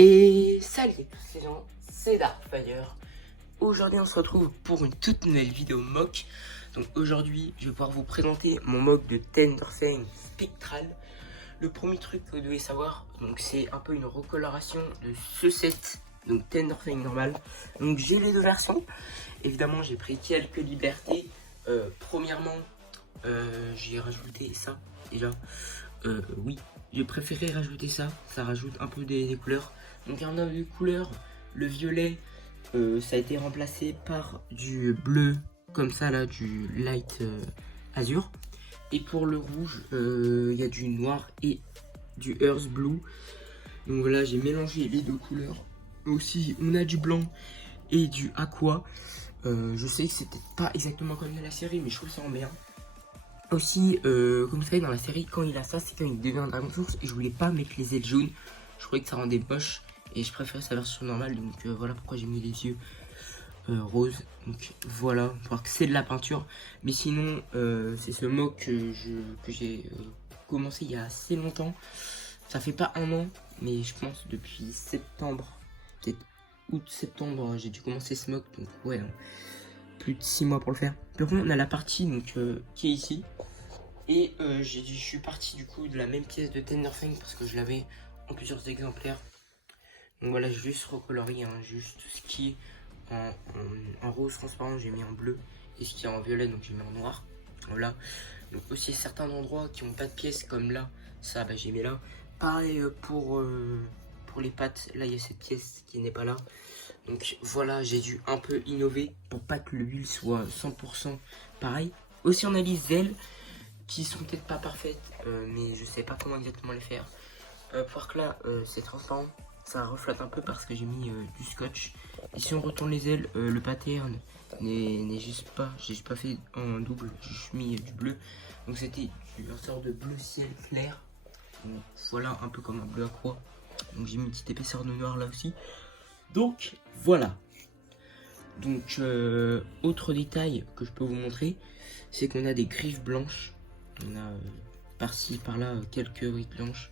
Et salut les gens, c'est Darkfire. Aujourd'hui on se retrouve pour une toute nouvelle vidéo mock. Donc aujourd'hui je vais pouvoir vous présenter mon mock de Tenderfang Spectral. Le premier truc que vous devez savoir, donc c'est un peu une recoloration de ce set, donc Tenderfang normal. Donc j'ai les deux versions. Évidemment j'ai pris quelques libertés. Premièrement j'ai rajouté ça déjà. Oui, j'ai préféré rajouter ça rajoute un peu des couleurs. Donc en termes de couleurs, le violet, ça a été remplacé par du bleu, comme ça là, du light azur. Et pour le rouge, il y a du noir et du earth blue. Donc voilà, j'ai mélangé les deux couleurs. Aussi, on a du blanc et du aqua. Je sais que c'était pas exactement comme dans la série, mais je trouve ça en bien. Aussi, comme vous savez, dans la série, quand il a ça, c'est quand il devient un dragon source. Et je voulais pas mettre les ailes jaunes. Je trouvais que ça rendait moche. Et je préférais sa version normale. Donc voilà pourquoi j'ai mis les yeux roses. Donc voilà, pour voir que c'est de la peinture. Mais sinon, c'est ce mock que j'ai commencé il y a assez longtemps. Ça fait pas un an, mais je pense depuis septembre. Peut-être août-septembre, j'ai dû commencer ce mock. Donc ouais, hein, plus de 6 mois pour le faire. Par contre, on a la partie donc, qui est ici. Et je suis parti du coup de la même pièce de Tenderfang parce que je l'avais en plusieurs exemplaires. Donc voilà, j'ai juste recoloré, hein, juste ce qui est en rose transparent, j'ai mis en bleu. Et ce qui est en violet, donc j'ai mis en noir. Voilà. Donc aussi certains endroits qui n'ont pas de pièces comme là, ça bah, j'ai mis là. Pareil pour les pattes, là il y a cette pièce qui n'est pas là. Donc voilà, j'ai dû un peu innover pour pas que l'huile soit 100% pareil. Aussi on a les ailes qui sont peut-être pas parfaites, mais je sais pas comment exactement les faire. Pour voir que là c'est transparent, ça reflète un peu parce que j'ai mis du scotch. Et si on retourne les ailes, le pattern n'est juste pas, j'ai juste pas fait en double, j'ai juste mis du bleu. Donc c'était une sorte de bleu ciel clair. Donc voilà, un peu comme un bleu aqua. Donc j'ai mis une petite épaisseur de noir là aussi. Donc voilà. Donc autre détail que je peux vous montrer, c'est qu'on a des griffes blanches. On a par-ci par-là quelques griffes blanches.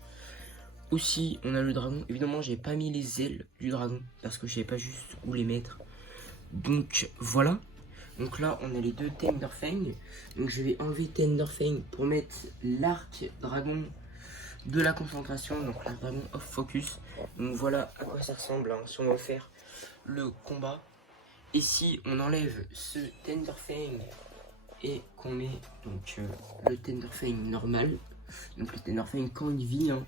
Aussi on a le dragon. Évidemment j'ai pas mis les ailes du dragon parce que je savais pas juste où les mettre. Donc voilà. Donc là on a les deux Tenderfang. Donc je vais enlever Tenderfang pour mettre l'arc dragon de la concentration, donc l'arc dragon off focus. Donc voilà à quoi ça ressemble hein, si on va faire le combat. Et si on enlève ce Tenderfang et qu'on met donc le Tenderfang normal, donc le Tenderfang quand il vit, hein,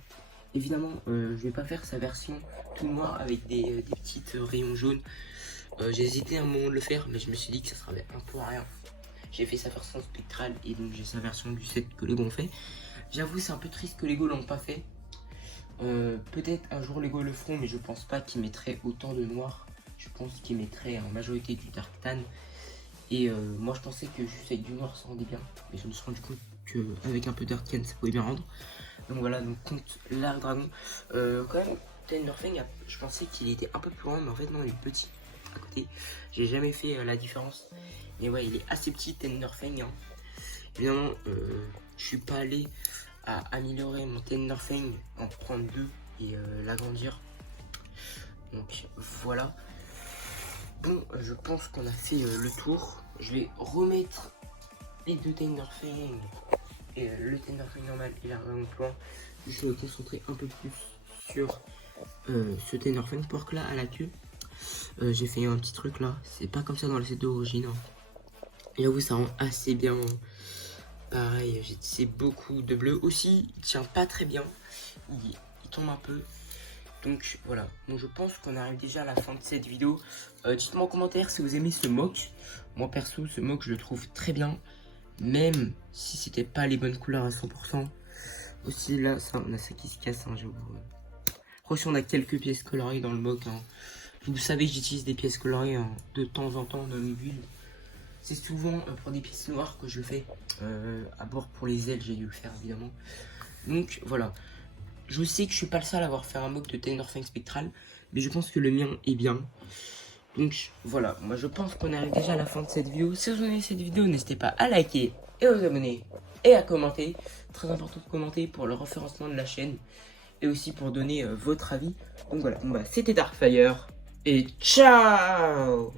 évidemment je vais pas faire sa version tout noir avec des petites rayons jaunes. J'ai hésité un moment de le faire, mais je me suis dit que ça serait un peu rien. J'ai fait sa version spectrale et donc j'ai sa version du set que Lego ont fait. J'avoue c'est un peu triste que Lego l'ont pas fait. Peut-être un jour Lego le feront, mais je pense pas qu'ils mettraient autant de noir. Je pense qu'ils mettraient en majorité du dark tan. Et moi je pensais que juste avec du noir ça rendait bien, mais je me suis rendu compte qu'avec un peu dark tan ça pouvait bien rendre. Donc voilà, donc contre l'arc dragon. Quand même, Tenderfang, je pensais qu'il était un peu plus grand, mais en fait non, il est petit à côté. J'ai jamais fait la différence. Mais ouais, il est assez petit Tenderfang. Hein. Évidemment, je suis pas allé à améliorer mon Tenderfang, en prendre deux et l'agrandir. Donc voilà. Bon, je pense qu'on a fait le tour. Je vais remettre les deux Tenderfang, et le Tenderfang normal et l'arc dragon plan. Je vais me concentrer un peu plus sur ce Tenderfang. Pour que là, à la queue, j'ai fait un petit truc là. C'est pas comme ça dans le set d'origine. Hein. J'avoue, ça rend assez bien. Pareil, j'ai tissé beaucoup de bleu. Aussi, il tient pas très bien. Il tombe un peu. Donc voilà. Donc je pense qu'on arrive déjà à la fin de cette vidéo. Dites-moi en commentaire si vous aimez ce mock. Moi perso, ce mock, je le trouve très bien. Même si c'était pas les bonnes couleurs à 100%. Aussi là, ça, on a ça qui se casse. Hein, j'avoue. Aussi, on a quelques pièces colorées dans le mock. Hein. Vous savez que j'utilise des pièces colorées hein, de temps en temps dans mes builds. C'est souvent pour des pièces noires que je le fais. À bord pour les ailes, j'ai dû le faire évidemment. Donc voilà. Je sais que je suis pas le seul à avoir fait un mock de Tenderfang Spectral. Mais je pense que le mien est bien. Donc voilà. Moi je pense qu'on arrive déjà à la fin de cette vidéo. Si vous aimez cette vidéo, n'hésitez pas à liker et à vous abonner. Et à commenter. Très important de commenter pour le référencement de la chaîne. et aussi pour donner votre avis. Donc voilà, bon, bah, c'était Darkfire et ciao!